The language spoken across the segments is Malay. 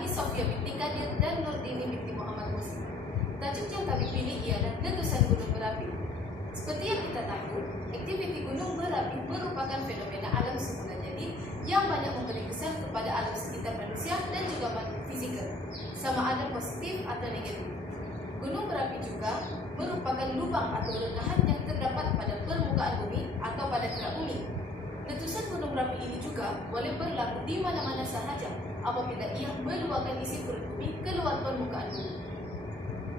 mengenai Sofia binti Qadir dan Nurdini binti Muhammad Musi. Tajuk yang kami pilih ialah letusan gunung berapi. Seperti yang kita tahu, aktiviti gunung berapi merupakan fenomena alam semula jadi yang banyak memberi kesan kepada alam sekitar manusia dan juga fizikal, sama ada positif atau negatif. Gunung berapi juga merupakan lubang atau renggahan yang terdapat pada permukaan bumi atau pada kerak bumi. Letusan gunung berapi ini juga boleh berlaku di mana-mana sahaja apabila ia meluahkan isi perut bumi keluar permukaan bumi.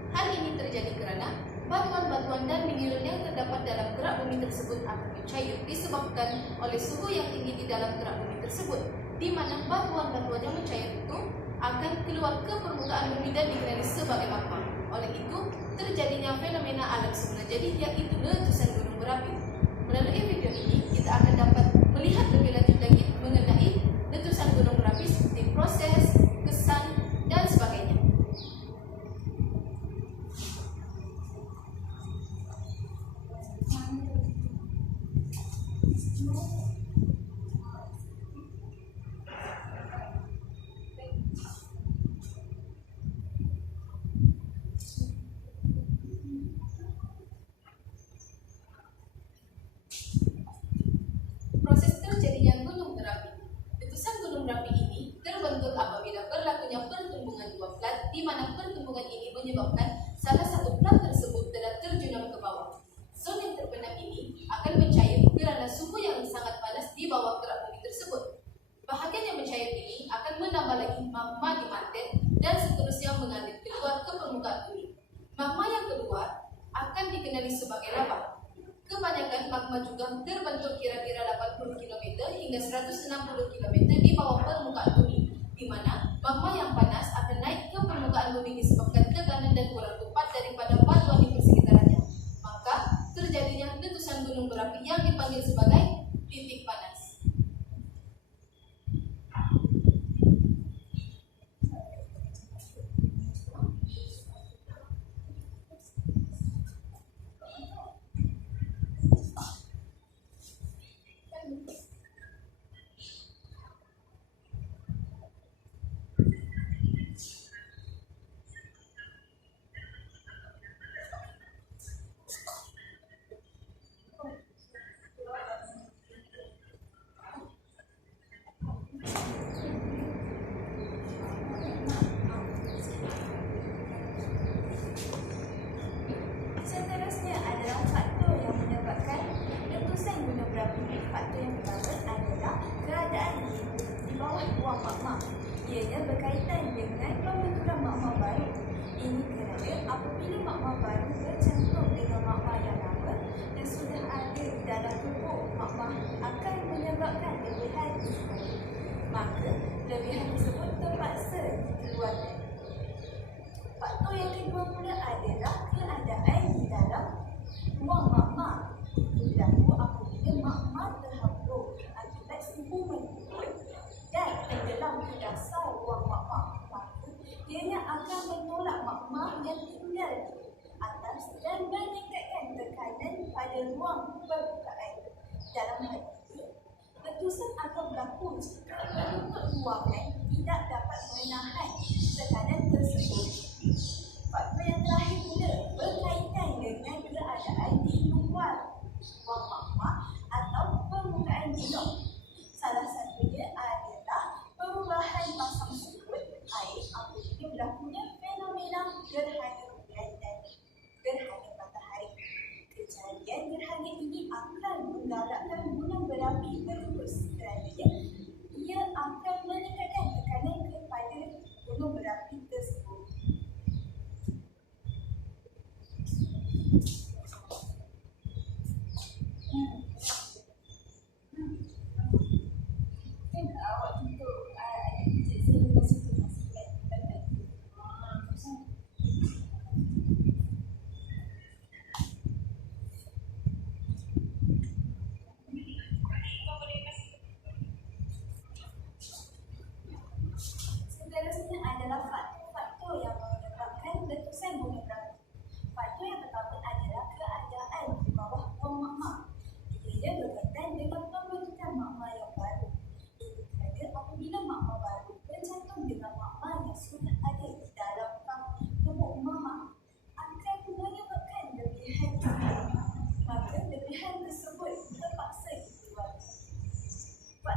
Hal ini terjadi kerana batuan-batuan dan mineral yang terdapat dalam kerak bumi tersebut akan mencair disebabkan oleh suhu yang tinggi di dalam kerak bumi tersebut, di mana batuan-batuan yang mencair itu akan keluar ke permukaan bumi dan dikenali sebagai magma. Oleh itu, terjadinya fenomena alam semula jadi yaitu letusan gunung berapi. Melalui video ini, kita akan dapat melihat lebih lanjut lagi mengenai letusan gunung berapi seperti proses, kesan, dan sebagainya. Proses terjadinya gunung berapi. Letusan gunung berapi ini terbentuk apabila berlakunya pertumbungan dua plat, di mana pertumbungan ini menyebabkan salah satu plat tersebut telah terjunam ke bawah. Zon yang terbenam ini akan mencair kerana suhu yang sangat panas di bawah kerak bumi tersebut. Bahagian yang mencair ini akan menambah lagi magma di mantel dan seterusnya mengalir keluar ke permukaan bumi. Magma yang keluar akan dikenali sebagai lava. Kebanyakan magma juga terbentuk kira-kira 80 km hingga 160 km di bawah permukaan bumi, di mana magma yang panas akan naik ke permukaan bumi disebabkan tekanan dan kurang tepat daripada batuan di persekitarannya. Maka terjadinya letusan gunung berapi yang dipanggil sebagai titik panas. Seterusnya adalah faktor yang menyebabkan letusan gunung berapi. Faktor yang pertama adalah keadaan di bawah ruang magma. Ianya berkaitan dengan pembentukan magma baru. Ini kerana apabila magma baru bercampur dengan magma yang lama yang sudah ada di dalam tubuh magma akan menyebabkan lebihan tersebut. Maka lebihan tersebut terpaksa dikeluarkan. Faktor yang kedua pula adalah keadaan di dalam ruang magma. Ini berlaku apabila magma terhambur akibat suhu menurun dan tenggelam ke dasar ruang magma. Maka ianya akan menolak magma yang tinggal di atas dan meningkatkan tekanan pada ruang permukaan. Dalam hal ini, letusan akan berlaku jika bentuk ruangan tidak dapat menahan tekanan tersebut. Faktor yang terakhir pula berkaitan dengan keadaan di luar ruang magma atau permukaan gunung. Salah satunya adalah perubahan pasang surut air apabila berlakunya fenomena gerhana bulan dan gerhana matahari. Kejadian gerhana ini akan menggalakkan gunung berapi terus kerana ia akan meningkatkan tekanan kepada gunung berapi tersebut.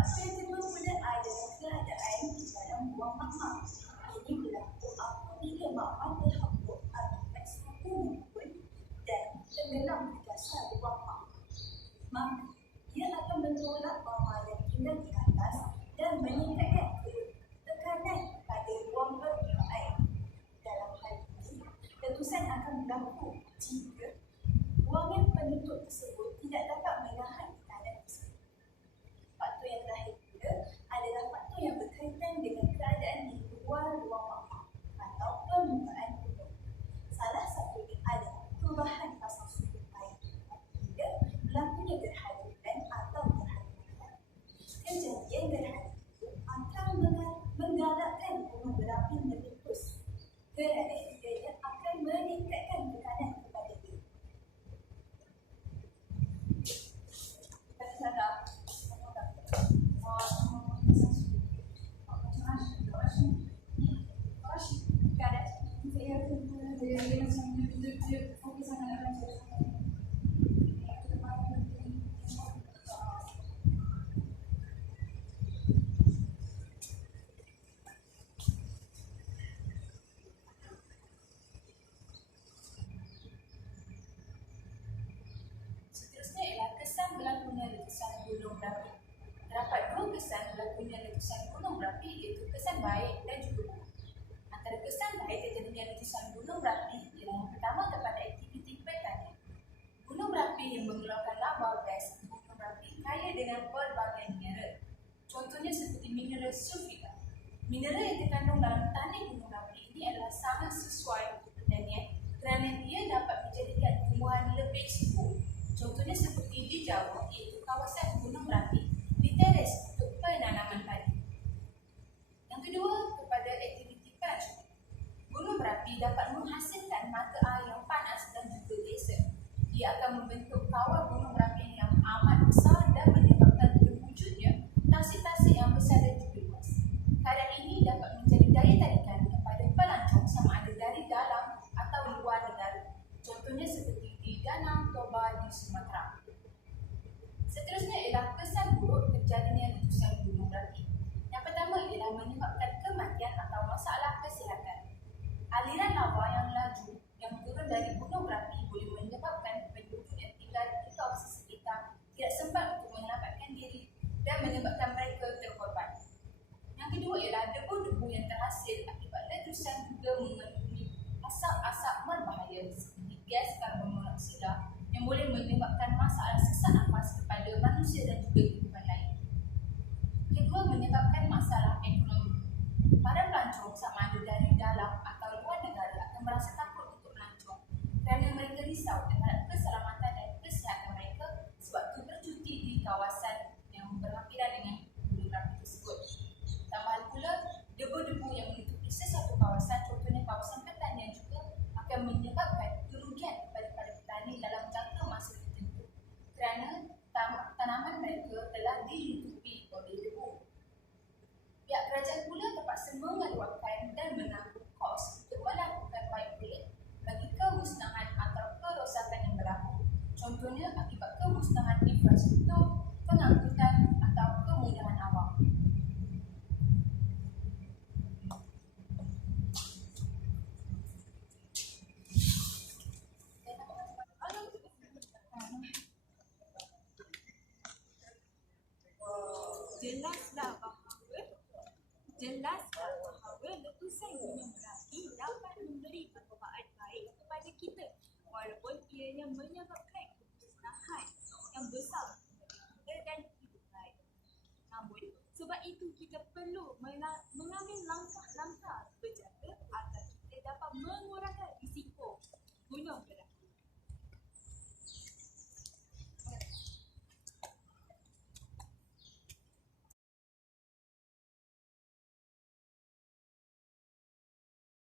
Faktor yang kedua pula adalah keadaan di dalam ruang magma. Ini berlaku apabila magma terhembus akibat suhu menurun dan tenggelam di dasar ruang magma. Maka, ia akan menolak magma yang tinggal di atas dan meningkatkan tekanan pada ruang air. Dalam hal ini, letusan akan berlaku jika ruangan penutup tersebut tidak dapat menahan tekanan tersebut. Faktor yang terakhir pula adalah faktor yang berkaitan dengan keadaan di luar ruang magma atau permukaan gunung. Salah satunya adalah perubahan pasang surut air apabila berlakunya gerhana bulan atau gerhana matahari. Kejadian gerhana itu akan menggalakkan gunung berapi meletus kerana ianya akan meningkatkan tekanan kepada dia. Seterusnya ialah kesan berlakunya letusan gunung berapi. Terdapat dua kesan berlakunya letusan gunung berapi, iaitu kesan baik dan juga buruk. Antara kesan baik terjadinya letusan gunung berapi ialah yang pertama kepada aktiviti pertanian. Gunung berapi yang mengeluarkan lava gas, gunung berapi kaya dengan pelbagai mineral. Contohnya seperti mineral sulfida. Mineral yang terkandung dalam tanah gunung berapi ini adalah sangat sesuai untuk pertanian kerana ia dapat menjadikan tumbuhan lebih subur. Contohnya seperti di Jawa, iaitu kawasan gunung berapi diteres untuk penanaman padi. Yang kedua, kepada aktiviti pelancong. Gunung berapi dapat menghasilkan mata air yang panas dan juga geyser. Ia akan membentuk kawah gunung berapi yang amat besar dan menyebabkan terwujudnya tasik-tasik yang besar dan juga luas. Keadaan ini dapat menjadi daya tarikan kepada pelancong sama ada dari dalam atau luar negara. Contohnya seperti di Danang Toba di Sumatera. Seterusnya ialah kesan buruk terjadinya letusan gunung berapi. Yang pertama ialah menyebabkan kematian atau masalah kesihatan. Aliran lava yang laju yang turun dari gunung berapi boleh menyebabkan penduduk yang tinggal di kawasan sekitar tidak sempat untuk menyelamatkan diri dan menyebabkan mereka terkorban. Yang kedua ialah debu-debu yang terhasil akibat letusan juga mengandungi asap-asap berbahaya seperti gas karbon monoksida yang boleh menyebabkan masalah sesak nafas kepada manusia dan juga kehidupan lain. Kedua, menyebabkan masalah ekonomi. Para pelancong sama ada dari dalam atau luar negara akan merasa takut untuk melancong kerana mereka risau terhadap keselamatan dan kesihatan mereka sewaktu bercuti di kawasan yang berhampiran dengan gunung berapi tersebut. Tambahan pula, debu-debu yang menutupi sesuatu kawasan, contohnya kawasan pertanian juga akan menyebabkan kerugian kepada para petani dalam jangka masa tertentu kerana tanaman mereka telah ditutupi oleh debu. Pihak kerajaan pula terpaksa mengeluarkan dan menanggung kos untuk melakukan baik-baik bagi kemusnahan atau kerosakan yang berlaku. Contohnya akibat kemusnahan infrastruktur, pengangkutan atau kemudahan awam. Jelaslah bahawa letusan gunung berapi dapat memberi manfaat baik kepada kita walaupun ianya menyebabkan kemusnahan yang besar kepada kita dan hidup lain. Namun, sebab itu kita perlu mengambil langkah-langkah berjaga agar kita dapat mengurangkan risiko gunung berapi.